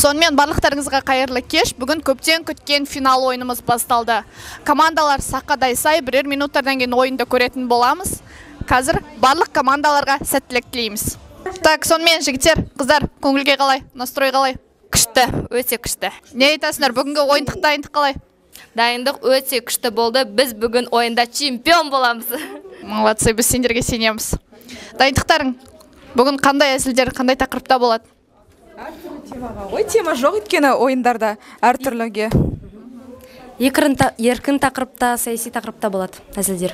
Сонымен барлықтарыңызға қайырлы кеш. Бүгін көптен күткен финал ойынымыз басталды. Командалар сақадай сай, бірер минуттардан кейін ойынды көретін боламыз. Қазір барлық командаларға сәттілік тілейміз. Так, сонымен жігіттер, қыздар, көңілге қалай? Настрой қалай? Күшті, өте күшті. Не айтасыңдар, бүгінгі ойындық дайындық қалай? Дайындық өте күшті болды. Біз бүгін ойында чемпион боламыз. Молодцы, біз сендерге сенеміз. Дайындықтарың бүгін қандай әзілдер, қандай тақырыпта болады? Ой, тема жоқ өйткені ойындарда әртүрліге. Еркін тақырыпта, саяси тақырыпта болады әзілдер.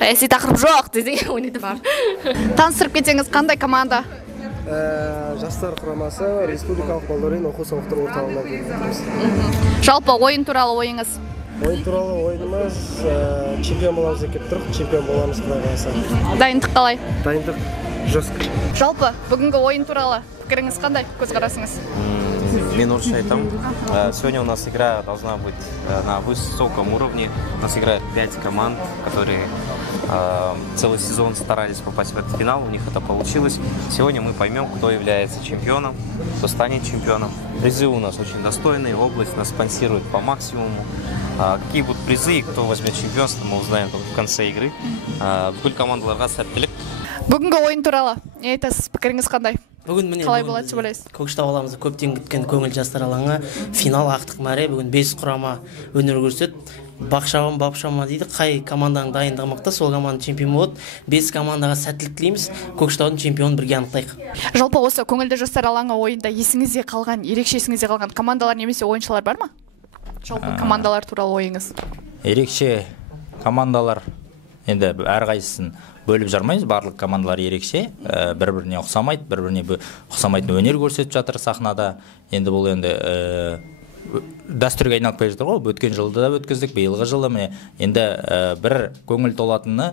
Саяси тақырып жоқ десең ойнайды бар. Таныстырып кетсеңіз, қандай команда? Жастар құрамасы республикалық балалардың оқу-сауықтыру орталығына келдік. Жалпы ойын туралы ойыңыз? Ойын туралы ойынымыз чемпион боламыз деп тұрық, чемпион боламыз құдай қаласа. Дайындық қалай? Дайындық жестко. Жалпы бүгінгі ойын туралы пікіріңіз қандай, көзқарасыңыз? Мен орысша айтам. Сегодня у нас игра должна быть на высоком уровне. У нас играет 5 команд, которые целый сезон старались попасть в этот финал. У них это получилось. Сегодня мы поймем, кто является чемпионом, кто станет чемпионом. Призы у нас очень достойные, область нас спонсирует по максимуму. Какие будут призы и кто возьмет чемпионство, мы узнаем в конце игры. Бүкіл командаларға сәттілік. Бүгінгі ойын туралы не айтасыз, пікіріңіз қандай? Бүгін міне қалай болады деп ойлайсыз? Көкшетау қаламызда көптен күткен көңіл жастар алаңы финал ақтық мәре. Бүгін 5 құрама өнер көрсетті. Бақшама дейді, қай команданың дайындығы мықты, сол команда чемпион болады. 5 командаға сәттілік тілейміз. Көкшетаудың чемпионын бірге анықтайық. Жалпы осы көңілді жастар алаңы ойында есіңізде қалған, ерекше есіңізде қалған командалар немесе ойыншылар бар ма? Жалпы командалар туралы ойыңыз? Ерекше командалар енді әрқайсысын бөліп жармаймыз, барлық командалар ерекше, бір-біріне ұқсамайды, бір-біріне ұқсамайтын өнер көрсетіп жатыр сахнада. Енді бұл енді дәстүрге айналып келе жатыр ғой, өткен жылды да өткіздік, биылғы жылы міне. Енді бір көңіл толатыны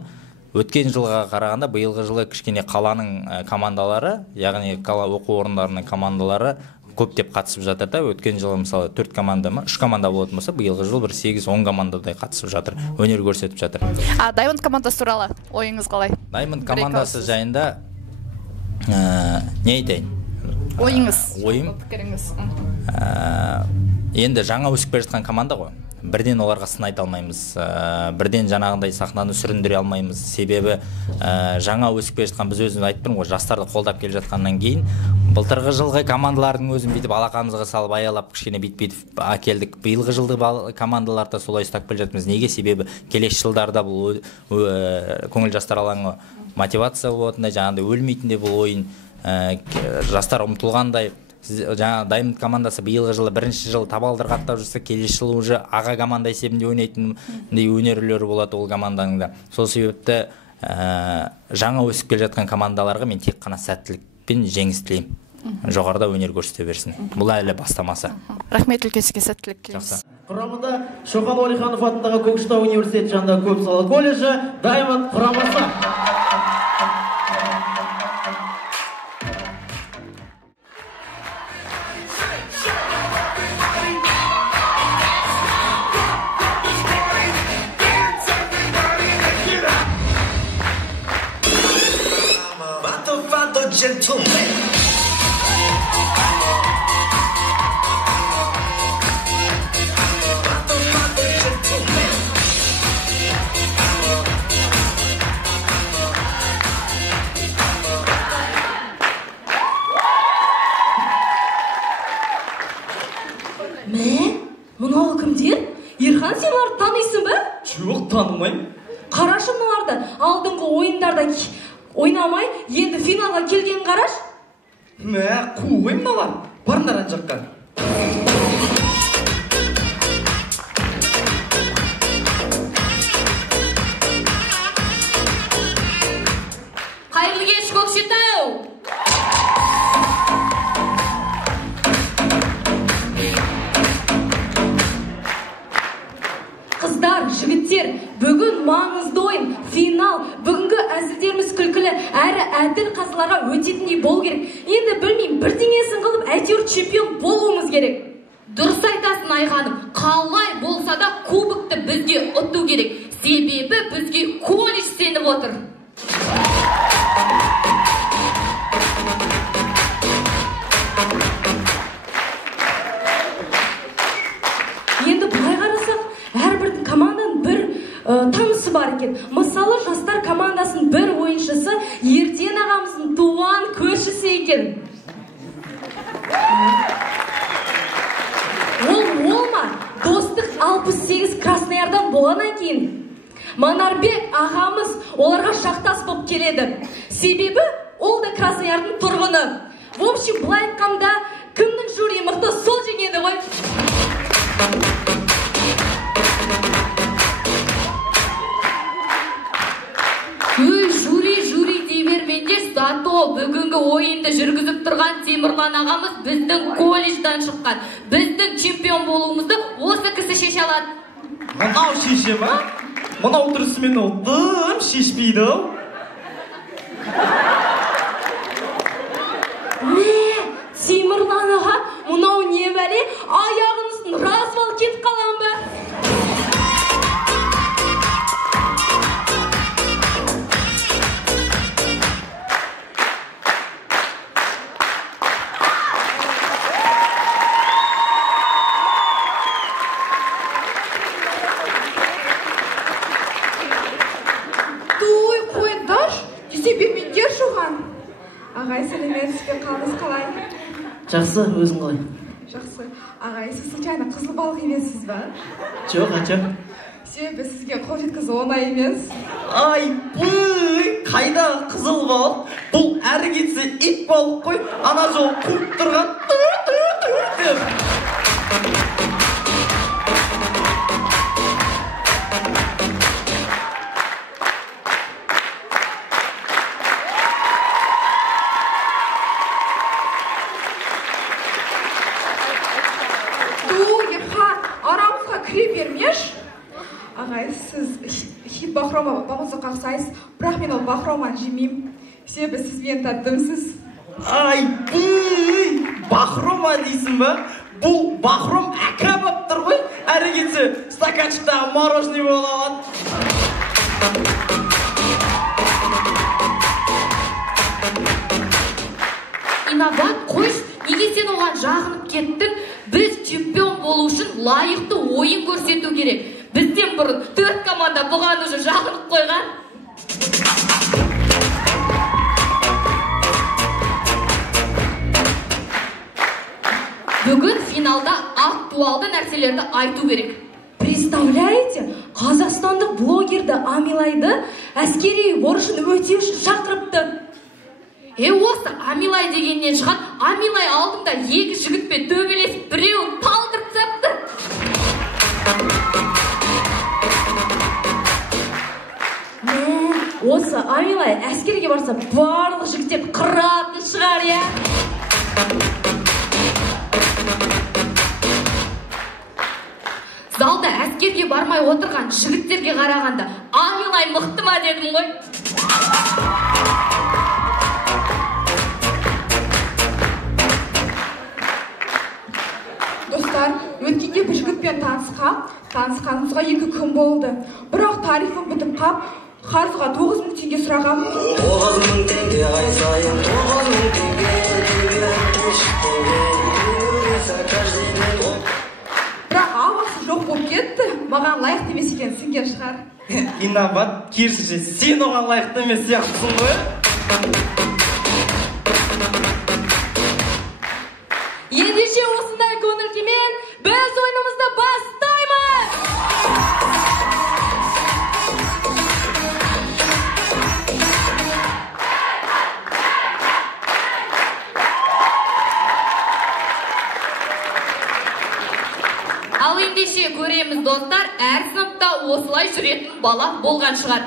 өткен жылға қарағанда биылғы жылы кішкене қаланың командалары, яғни қала оқу орындарының командалары көптеп қатысып жатыр да. Өткен жылы мысалы 4 команда ма, 3 команда болатын болса, биылғы жыл бір 8-10 командадай қатысып жатыр, өнер көрсетіп жатыр. Diamond командасы туралы ойыңыз қалай? Diamond командасы жайында не айтайын? Ойыңыз? Ойым? Пікіріңіз? Енді жаңа өсіп келе жатқан команда ғой. Бірден оларға сын айта алмаймыз, бірден жаңағындай сахнаны сүріндіре алмаймыз. Себебі жаңа өсіп келе жатқан, біз өзіміз айтып тұрмын ғой, жастарды қолдап келе жатқаннан кейін былтырғы жылғы командалардың өзін бүйтіп алақанымызға салып аялап кішкене бүйтіп әкелдік. Биылғы жылды командаларда солай ұстап келе жатырмыз. Неге? Себебі келесі жылдарда бұл көңіл жастар алаңы мотивация болатындай, жаңағындай өлмейтіндей бұл ойын жастар ұмтылғандай. Жаңа Diamond командасы биылғы жылы бірінші жылы табалдырға аттап жүрсе, келесі жылы уже аға команда есебінде ойнайтындай өнерлері болады ол команданың да. Сол себепті жаңа өсіп келе жатқан командаларға мен тек қана сәттілік пен жеңіс тілеймін. Жоғарыда өнер көрсете берсін. Бұл әлі бастамасы. Рахмет, үлкенсізге сәттілік тілейміз. Құрамында Шоқан Уәлиханов атындағы Көкшетау университеті жанындағы көпсалалы колледжі Diamond құрамасы. Мынау кімдер? Ерхан, сен оларды танисың ба? Жоқ, танымаймын. Қарашы мыналарды, алдыңғы ойындарда ойнамай, енді финалға келген қараш. Қу ғой мыналар. Барындар ан жаққа. Қайырлы кеш, Көкшетау! Қыздар, жігіттер, бүгін маңызды ойын, финал, бүгінгі әзілдеріміз күлкілі, әрі әділ қазыларға өтетіндей болу керек. Енді білмеймін, бірдеңесін қылып әйтеуір чемпион болуымыз керек. Дұрыс айтасың Айғаным, қалай болса да кубокты бізге ұту керек. Себебі бізге колледж сеніп отыр. Енді былай қарасақ, әрбірдің команданың бір танысы бар екен. Мысалы, жастар командасының бір ойыншысы Ерден ағамыздың туған көршісі екен. Ол ма? Достық 68 Красноярдан болғаннан кейін Манарбек ағамыз оларға жақтас болып келеді. Себебі ол да Красноярдың тұрғыны. В общем, былай айтқанда, кімнің жюри мықты, сол жеңеді ғой. Жюри дей бермеңдер, зато бүгінгі ойынды жүргізіп тұрған Темірлан ағамыз біздің колледждан шыққан. Біздің чемпион болуымызды осы кісі шеше алады. Мынау шеше ма? Мынау тұрысымен ол дым шешпейді. Не, Темірлан аға, мынау не бәле? Аяғыңыздың развал кетіп қалған ба? Ағай, сәлеметсіз, қалыңыз қалай? Жақсы, өзің қалай? Жақсы. Ағай, сіз случайно қызыл балық емессіз ба? Жоқ, ача. Себебі сізге қол жеткізу оңай емес. Ай, бұй, қайда қызыл балық? Бұл әрі кетсе ит балық қой, ана жол қуып тұрған деп. Ағай, сіз хит бахрома бауызы қақсайсыз, бірақ мен ол бахроман жемеймін. Себебі сіз мен таттымсыз. Ай, бұй, бахрома дейсің ба? Бұл бахром әка баптыр ғой, әрі кетсе стаканчықтағы мороженое бола алады. Инабат, қойш, неге сен оған жағынып кеттің? Біз чемпион болу үшін лайықты ойын көрсету керек. Бізден бұрын 4 команда бұған уже жағынып қойған. Бүгін финалда актуалды нәрселерді айту керек. Представляете, қазақстандық блогерді Амилайды әскери борышын өтеу үшін шақырыпты. Осы Амилай дегеннен шығады, Амилай алдында 2 жігітпен төбелесіп біреуін талдырып тастапты. Осы Амилай әскерге барса барлық жігіттер қыратын шығар, я? Залда әскерге бармай отырған жігіттерге қарағанда Амилай мықты ма дедім ғой. Достар, өткенде бір жігітпен танысқанымызға 2 күн болды. Бірақ тарифім бітіп қап, қарызға 9.000 теңге сұрағам. 9.000 теңге ай сайын, 9.000 теңге. Бірақ ауасы жоқ болып кетті. Маған лайықты емес екен, сенген шығар. Инабат, керісінше сен оған лайықты емес сияқтысың ғой. Ендеше осындай көңіл-күймен біз ойынымызды бастаймыз! Ал ендеше көреміз, достар, әр сыныпта осылай жүретін бала болған шығар.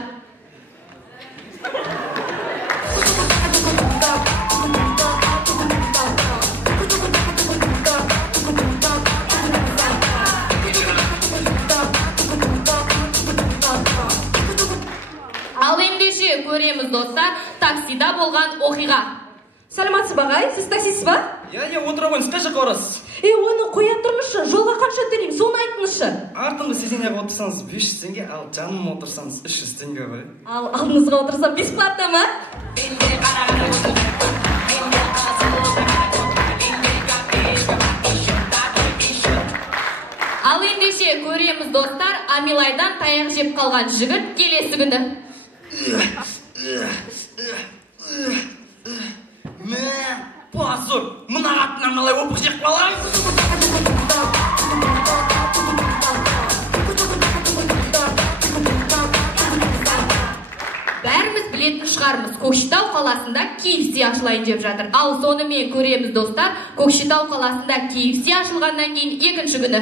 Ал ендеше көреміз, достар, таксида оқиға. Саламатсыз ба ағай, сіз таксисіз ба? Иә, отыра қойыңыз, қай жаққа барасыз? Оны қоя тұрыңызшы, жолға қанша төлеймін, соны айтыңызшы. Артыңғы сиденьяға отырсаңыз 500 теңге, ал жаныма отырсаңыз 300 теңге ғой. Ал алдыңызға отырсам бесплатно ма? Ал ендеше көреміз достар, Амилайдан таяқ жеп қалған жігіт келесі күні. Позор, мына атынан қалай опық жеп қалам? Бәріміз білетін шығармыз, Көкшетау қаласында KFC ашылайын деп жатыр. Ал сонымен көреміз достар, Көкшетау қаласында KFC ашылғаннан кейін екінші күні.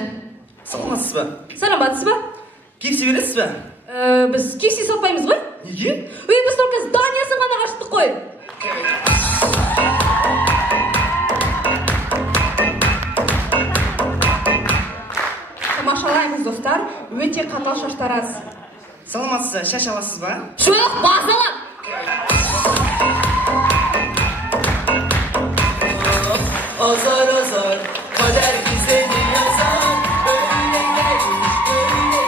Саламатсыз ба? Саламатсыз ба? KFC бересіз ба? Біз KFC сатпаймыз ғой? Неге? Біз только зданиясын ғана аштық қой. Тамашалаймыз достар, өте қатал шаштараз. Саламатсыз, шаш аласыз ба? Жоқ, базалам! Azar kader bize yazar. Öyle gelmiş, öyle.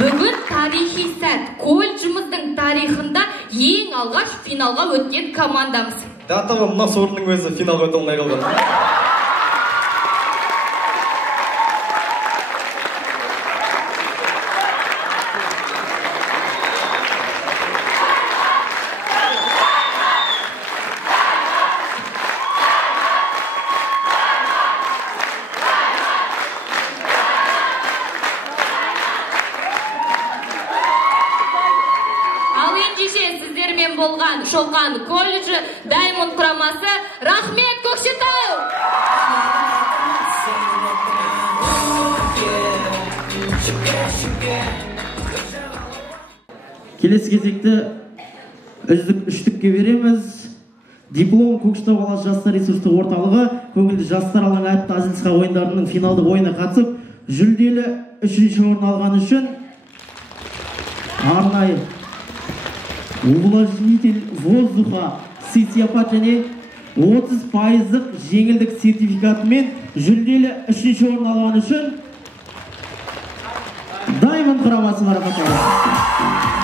Бүгін тарихи сәт, колледжіміздің тарихында ең алғаш финалға өткен командамыз. Датаға мына сорының өзі финалға өте алмай қалған. Сіздермен болған Шоқан колледжі Даймонд құрамасы. Рахмет, Көкшетау! Келесі кезекті үздік үштікке береміз. Диплом Көкшетау қаласы жастар ресурстық орталығы көңілді жастар алаңы атты Азылсқа ойындарының финалдық ойына қатысып, жүлделі 3-ші орын алған үшін арнайы увлажнитель воздуха сый-сияпат және 30% жеңілдік сертификатымен жүлделі 3-ші орын алған үшін Даймонд құрамасы марапатталды.